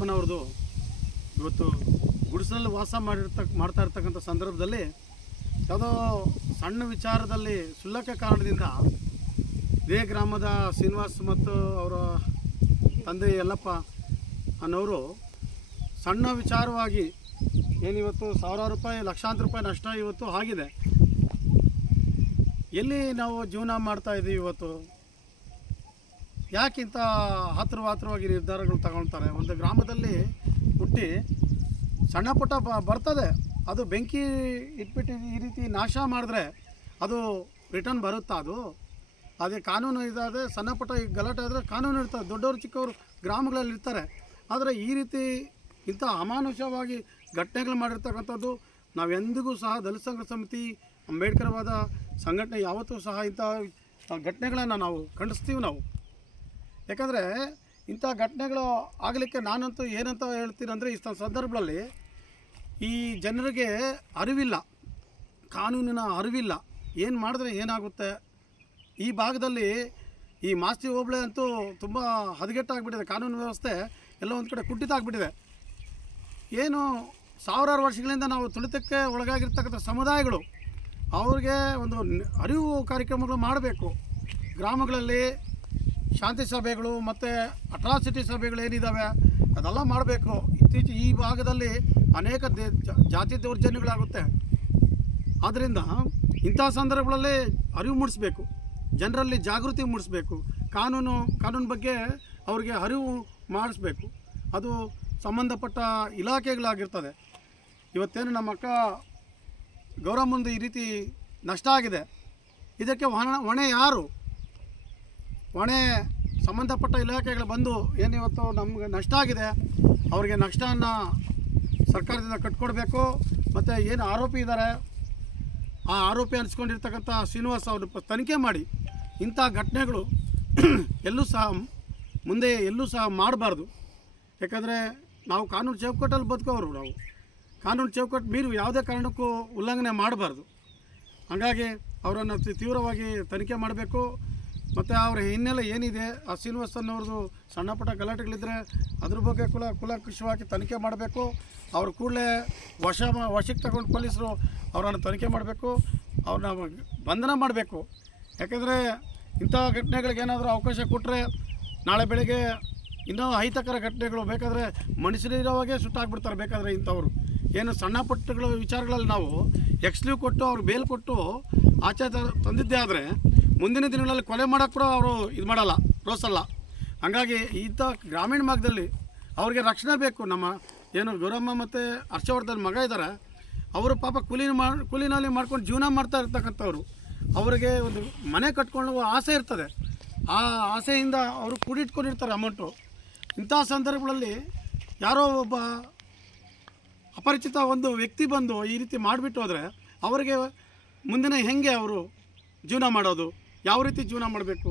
ಅನ್ನೋರ್ದು ಇವತ್ತು ಗುಡಿಸಲಲ್ಲಿ ವಾಸ ಮಾಡಿರ್ತಕ್ಕ ಮಾಡ್ತಾ ಇರ್ತಕ್ಕಂಥ ಸಂದರ್ಭದಲ್ಲಿ ಯಾವುದೋ ಸಣ್ಣ ವಿಚಾರದಲ್ಲಿ ಸುಳ್ಳಕ ಕಾರಣದಿಂದ ಇದೇ ಗ್ರಾಮದ ಶ್ರೀನಿವಾಸ್ ಮತ್ತು ಅವರ ತಂದೆ ಯಲ್ಲಪ್ಪ ಅನ್ನೋರು ಸಣ್ಣ ವಿಚಾರವಾಗಿ ಏನಿವತ್ತು ಸಾವಿರಾರು ರೂಪಾಯಿ, ಲಕ್ಷಾಂತರ ರೂಪಾಯಿ ನಷ್ಟ ಇವತ್ತು ಆಗಿದೆ. ಎಲ್ಲಿ ನಾವು ಜೀವನ ಮಾಡ್ತಾ ಇದ್ದೀವಿ ಇವತ್ತು? ಯಾಕಿಂತ ಹತ್ರ ಹತ್ರವಾಗಿ ನಿರ್ಧಾರಗಳು ತಗೊಳ್ತಾರೆ? ಒಂದು ಗ್ರಾಮದಲ್ಲಿ ಹುಟ್ಟಿ ಸಣ್ಣ ಪುಟ್ಟ ಬರ್ತದೆ. ಅದು ಬೆಂಕಿ ಇಟ್ಬಿಟ್ಟು ಈ ರೀತಿ ನಾಶ ಮಾಡಿದ್ರೆ ಅದು ರಿಟರ್ನ್ ಬರುತ್ತಾ ಅದು? ಅದೇ ಕಾನೂನು ಇದಾದರೆ, ಸಣ್ಣ ಪುಟ್ಟ ಈ ಗಲಾಟೆ ಆದರೆ ಕಾನೂನು ಇರ್ತದೆ. ದೊಡ್ಡವರು ಚಿಕ್ಕವರು ಗ್ರಾಮಗಳಲ್ಲಿ ಇರ್ತಾರೆ. ಆದರೆ ಈ ರೀತಿ ಇಂಥ ಅಮಾನುಷವಾಗಿ ಘಟನೆಗಳು ಮಾಡಿರ್ತಕ್ಕಂಥದ್ದು ನಾವೆಂದಿಗೂ ಸಹ ದಲಿತ ಸಂಘ ಸಮಿತಿ, ಅಂಬೇಡ್ಕರ್ವಾದ ಸಂಘಟನೆ ಯಾವತ್ತೂ ಸಹ ಇಂಥ ಘಟನೆಗಳನ್ನು ನಾವು ಖಂಡಿಸ್ತೀವಿ ನಾವು. ಯಾಕಂದರೆ ಇಂಥ ಘಟನೆಗಳು ಆಗಲಿಕ್ಕೆ ನಾನಂತೂ ಏನಂತ ಹೇಳ್ತೀನಿ ಅಂದರೆ ಈ ಸ- ಸಂದರ್ಭಗಳಲ್ಲಿ ಈ ಜನರಿಗೆ ಅರಿವಿಲ್ಲ, ಕಾನೂನಿನ ಅರಿವಿಲ್ಲ. ಏನು ಮಾಡಿದ್ರೆ ಏನಾಗುತ್ತೆ? ಈ ಭಾಗದಲ್ಲಿ ಈ ಮಾಸ್ತಿ ಹೋಬಳಿ ಅಂತೂ ತುಂಬ ಹದಗೆಟ್ಟಾಗ್ಬಿಟ್ಟಿದೆ. ಕಾನೂನು ವ್ಯವಸ್ಥೆ ಎಲ್ಲ ಒಂದು ಕಡೆ ಕುಂಠಿತ ಆಗಿಬಿಟ್ಟಿದೆ ಏನು ಸಾವಿರಾರು ವರ್ಷಗಳಿಂದ ನಾವು ತುಳಿತಕ್ಕೆ ಒಳಗಾಗಿರ್ತಕ್ಕಂಥ ಸಮುದಾಯಗಳು ಅವ್ರಿಗೆ ಒಂದು ಅರಿವು ಕಾರ್ಯಕ್ರಮಗಳು ಮಾಡಬೇಕು. ಗ್ರಾಮಗಳಲ್ಲಿ ಶಾಂತಿ ಸಭೆಗಳು ಮತ್ತು ಅಟ್ರಾಸಿಟಿ ಸಭೆಗಳು ಏನಿದ್ದಾವೆ ಅದೆಲ್ಲ ಮಾಡಬೇಕು. ಇತ್ತೀಚೆಗೆ ಈ ಭಾಗದಲ್ಲಿ ಅನೇಕ ದೇ ಜಾತಿ ದೌರ್ಜನ್ಯಗಳಾಗುತ್ತೆ. ಆದ್ದರಿಂದ ಇಂಥ ಸಂದರ್ಭಗಳಲ್ಲಿ ಅರಿವು ಮೂಡಿಸ್ಬೇಕು. ಜನರಲ್ಲಿ ಜಾಗೃತಿ ಮೂಡಿಸ್ಬೇಕು. ಕಾನೂನು ಕಾನೂನು ಬಗ್ಗೆ ಅವರಿಗೆ ಅರಿವು ಮಾಡಿಸ್ಬೇಕು. ಅದು ಸಂಬಂಧಪಟ್ಟ ಇಲಾಖೆಗಳಾಗಿರ್ತದೆ. ಇವತ್ತೇನು ನಮ್ಮ ಅಕ್ಕ ಗೌರಮ್ಮಂದು ಈ ರೀತಿ ನಷ್ಟ ಆಗಿದೆ. ಇದಕ್ಕೆ ಹೊಣ, ಹೊಣೆ ಯಾರು? ಹೊಣೆ ಸಂಬಂಧಪಟ್ಟ ಇಲಾಖೆಗಳು ಬಂದು ಏನು ಇವತ್ತು ನಮಗೆ ನಷ್ಟ ಆಗಿದೆ, ಅವರಿಗೆ ನಷ್ಟವನ್ನು ಸರ್ಕಾರದಿಂದ ಕಟ್ಕೊಡ್ಬೇಕು, ಮತ್ತು ಏನು ಆರೋಪಿ ಇದ್ದಾರೆ, ಆ ಆರೋಪಿ ಅನಿಸ್ಕೊಂಡಿರ್ತಕ್ಕಂಥ ಶ್ರೀನಿವಾಸ್ ಅವರು ತನಿಖೆ ಮಾಡಿ. ಇಂಥ ಘಟನೆಗಳು ಎಲ್ಲೂ ಸಹ ಮುಂದೆ ಎಲ್ಲೂ ಸಹ ಮಾಡಬಾರ್ದು. ಯಾಕಂದರೆ ನಾವು ಕಾನೂನು ಚೌಕಟ್ಟಲ್ಲಿ ಬದುಕೋರು ನಾವು. ಕಾನೂನು ಚೌಕಟ್ಟು ಮೀರು ಯಾವುದೇ ಕಾರಣಕ್ಕೂ ಉಲ್ಲಂಘನೆ ಮಾಡಬಾರ್ದು. ಹಾಗಾಗಿ ಅವರನ್ನು ತೀವ್ರವಾಗಿ ತನಿಖೆ ಮಾಡಬೇಕು. ಮತ್ತು ಅವರ ಹಿನ್ನೆಲೆ ಏನಿದೆ, ಆ ಶ್ರೀನಿವಾಸನ್ ಅವ್ರದ್ದು ಸಣ್ಣ ಪುಟ್ಟ ಗಲಾಟೆಗಳಿದ್ದರೆ ಅದ್ರ ಬಗ್ಗೆ ಕುಲ ಕುಲಂಕುಷವಾಗಿ ತನಿಖೆ ಮಾಡಬೇಕು. ಅವ್ರು ಕೂಡಲೇ ವಶ ವಶಕ್ಕೆ ತಗೊಂಡು ಪೊಲೀಸರು ಅವರನ್ನು ತನಿಖೆ ಮಾಡಬೇಕು, ಅವ್ರನ್ನ ಬಂಧನ ಮಾಡಬೇಕು. ಯಾಕೆಂದರೆ ಇಂಥ ಘಟನೆಗಳಿಗೆ ಏನಾದರೂ ಅವಕಾಶ ಕೊಟ್ಟರೆ ನಾಳೆ ಬೆಳಗ್ಗೆ ಇನ್ನೂ ಅಹಿತಕರ ಘಟನೆಗಳು ಬೇಕಾದರೆ ಮನುಷ್ಯರಿರೋವಾಗೆ ಸುಟ್ಟಾಕ್ಬಿಡ್ತಾರೆ ಬೇಕಾದರೆ ಇಂಥವ್ರು. ಏನು ಸಣ್ಣ ಪುಟ್ಟಗಳ ವಿಚಾರಗಳಲ್ಲಿ ನಾವು ಎಕ್ಸ್ಲೀವ್ ಕೊಟ್ಟು ಅವ್ರು ಬೇಲ್ ಕೊಟ್ಟು ಆಚೆ ತಂದಿದ್ದೇ ಆದರೆ ಮುಂದಿನ ದಿನಗಳಲ್ಲಿ ಕೊಲೆ ಮಾಡೋಕ್ಕೆ ಕೂಡ ಅವರು ಇದು ಮಾಡಲ್ಲ ರೋಸಲ್ಲ ಹಾಗಾಗಿ ಇಂಥ ಗ್ರಾಮೀಣ ಭಾಗದಲ್ಲಿ ಅವ್ರಿಗೆ ರಕ್ಷಣೆ ಬೇಕು. ನಮ್ಮ ಏನು ಗೌರಮ್ಮ ಮತ್ತು ಹರ್ಷವರ್ಧನ್ ಮಗ ಇದ್ದಾರೆ ಅವರು ಪಾಪ ಕೂಲಿ ಮಾ, ಕೂಲಿನಲ್ಲಿ ಮಾಡ್ಕೊಂಡು ಜೀವನ ಮಾಡ್ತಾ ಇರ್ತಕ್ಕಂಥವ್ರು. ಅವರಿಗೆ ಒಂದು ಮನೆ ಕಟ್ಕೊಳ್ಳುವ ಆಸೆ ಇರ್ತದೆ. ಆ ಆಸೆಯಿಂದ ಅವರು ಕೂಡಿಟ್ಕೊಂಡಿರ್ತಾರೆ ಅಮೌಂಟು. ಇಂಥ ಸಂದರ್ಭಗಳಲ್ಲಿ ಯಾರೋ ಒಬ್ಬ ಅಪರಿಚಿತ ಒಂದು ವ್ಯಕ್ತಿ ಬಂದು ಈ ರೀತಿ ಮಾಡಿಬಿಟ್ಟು ಹೋದರೆ, ಅವರಿಗೆ ಮುಂದಿನ ಹೆಂಗೆ ಅವರು ಜೀವನ ಮಾಡೋದು? ಯಾವ ರೀತಿ ಜೀವನ ಮಾಡಬೇಕು?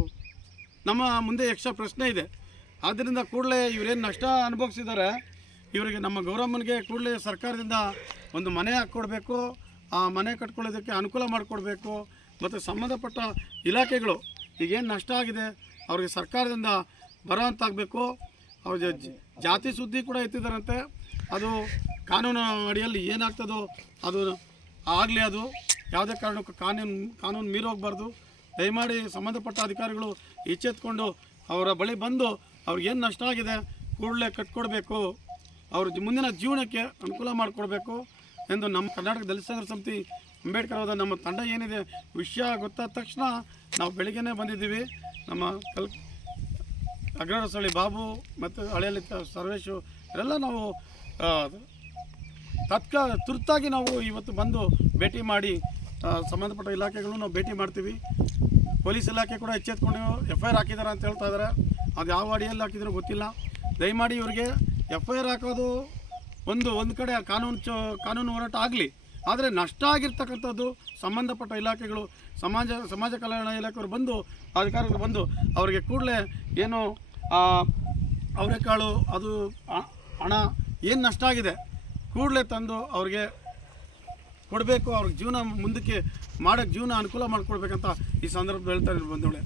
ನಮ್ಮ ಮುಂದೆ ಯಕ್ಷ ಪ್ರಶ್ನೆ ಇದೆ. ಆದ್ದರಿಂದ ಕೂಡಲೇ ಇವರೇನು ನಷ್ಟ ಅನುಭವಿಸಿದ್ದಾರೆ ಇವರಿಗೆ ನಮ್ಮ ಗೌರಮ್ಮನಿಗೆ ಕೂಡಲೇ ಸರ್ಕಾರದಿಂದ ಒಂದು ಮನೆ ಹಾಕ್ಕೊಡ್ಬೇಕು. ಆ ಮನೆ ಕಟ್ಕೊಳ್ಳೋದಕ್ಕೆ ಅನುಕೂಲ ಮಾಡಿಕೊಡ್ಬೇಕು. ಮತ್ತು ಸಂಬಂಧಪಟ್ಟ ಇಲಾಖೆಗಳು ಈಗೇನು ನಷ್ಟ ಆಗಿದೆ, ಅವ್ರಿಗೆ ಸರ್ಕಾರದಿಂದ ಬರೋವಂತಾಗಬೇಕು. ಅವ್ರ ಜಾತಿ ಸುದ್ದಿ ಕೂಡ ಎತ್ತಿದ್ದಾರಂತೆ ಅದು ಕಾನೂನು ಅಡಿಯಲ್ಲಿ ಏನಾಗ್ತದೋ ಅದು ಆಗಲಿ ಅದು. ಯಾವುದೇ ಕಾರಣಕ್ಕೂ ಕಾನೂನು ಕಾನೂನು ಮೀರೋಗಬಾರ್ದು ದಯಮಾಡಿ ಸಂಬಂಧಪಟ್ಟ ಅಧಿಕಾರಿಗಳು ಎಚ್ಚೆತ್ಕೊಂಡು ಅವರ ಬಳಿ ಬಂದು ಅವ್ರಿಗೇನು ನಷ್ಟ ಆಗಿದೆ ಕೂಡಲೇ ಕಟ್ಕೊಡ್ಬೇಕು. ಅವ್ರ ಮುಂದಿನ ಜೀವನಕ್ಕೆ ಅನುಕೂಲ ಮಾಡಿಕೊಡ್ಬೇಕು ಎಂದು ನಮ್ಮ ಕರ್ನಾಟಕ ದಲಿತ ಸಂಘರ್ಷ ಸಮಿತಿ ಅಂಬೇಡ್ಕರ್ ಅವರ ನಮ್ಮ ತಂಡ ಏನಿದೆ ವಿಷಯ ಗೊತ್ತಾದ ತಕ್ಷಣ ನಾವು ಬೆಳಿಗ್ಗೆನೇ ಬಂದಿದ್ದೀವಿ. ನಮ್ಮ ಕಲ್ ಅಗ್ರರಸಳ್ಳಿ ಬಾಬು ಮತ್ತು ಹಳೆಯಲ್ಲಿ ಸರ್ವೇಶು ಇವರೆಲ್ಲ ನಾವು ತತ್ಕ, ತುರ್ತಾಗಿ ನಾವು ಇವತ್ತು ಬಂದು ಭೇಟಿ ಮಾಡಿ ಸಂಬಂಧಪಟ್ಟ ಇಲಾಖೆಗಳು ನಾವು ಭೇಟಿ ಮಾಡ್ತೀವಿ. ಪೊಲೀಸ್ ಇಲಾಖೆ ಕೂಡ ಎಚ್ಚೆತ್ಕೊಂಡು ಎಫ್ ಐ ಆರ್ ಹಾಕಿದ್ದಾರೆ ಅಂತ ಹೇಳ್ತಾ ಇದ್ದಾರೆ ಅದು ಯಾವ ಅಡಿಯಲ್ಲಿ ಹಾಕಿದ್ರು ಗೊತ್ತಿಲ್ಲ. ದಯಮಾಡಿ ಇವರಿಗೆ ಎಫ್ ಐ ಆರ್ ಹಾಕೋದು ಒಂದು ಒಂದು ಕಡೆ ಕಾನೂನು ಚ, ಕಾನೂನು ಹೋರಾಟ ಆಗಲಿ. ಆದರೆ ನಷ್ಟ ಆಗಿರ್ತಕ್ಕಂಥದ್ದು ಸಂಬಂಧಪಟ್ಟ ಇಲಾಖೆಗಳು, ಸಮಾಜ ಸಮಾಜ ಕಲ್ಯಾಣ ಇಲಾಖೆಯವರು ಬಂದು, ಅಧಿಕಾರಿಗಳು ಬಂದು ಅವರಿಗೆ ಕೂಡಲೇ ಏನು ಅವರೆಕಾಳು, ಅದು ಹಣ ಏನು ನಷ್ಟ ಆಗಿದೆ, ಕೂಡಲೇ ತಂದು ಅವ್ರಿಗೆ ಕೊಡಬೇಕು ಅವ್ರಿಗೆ ಜೀವನ ಮುಂದಕ್ಕೆ ಮಾಡೋಕ್ಕೆ ಜೀವನ ಅನುಕೂಲ ಮಾಡಿಕೊಡ್ಬೇಕಂತ ಈ ಸಂದರ್ಭದಲ್ಲಿ ಹೇಳ್ತಾರೆ ಬಂಧುಗಳೇ.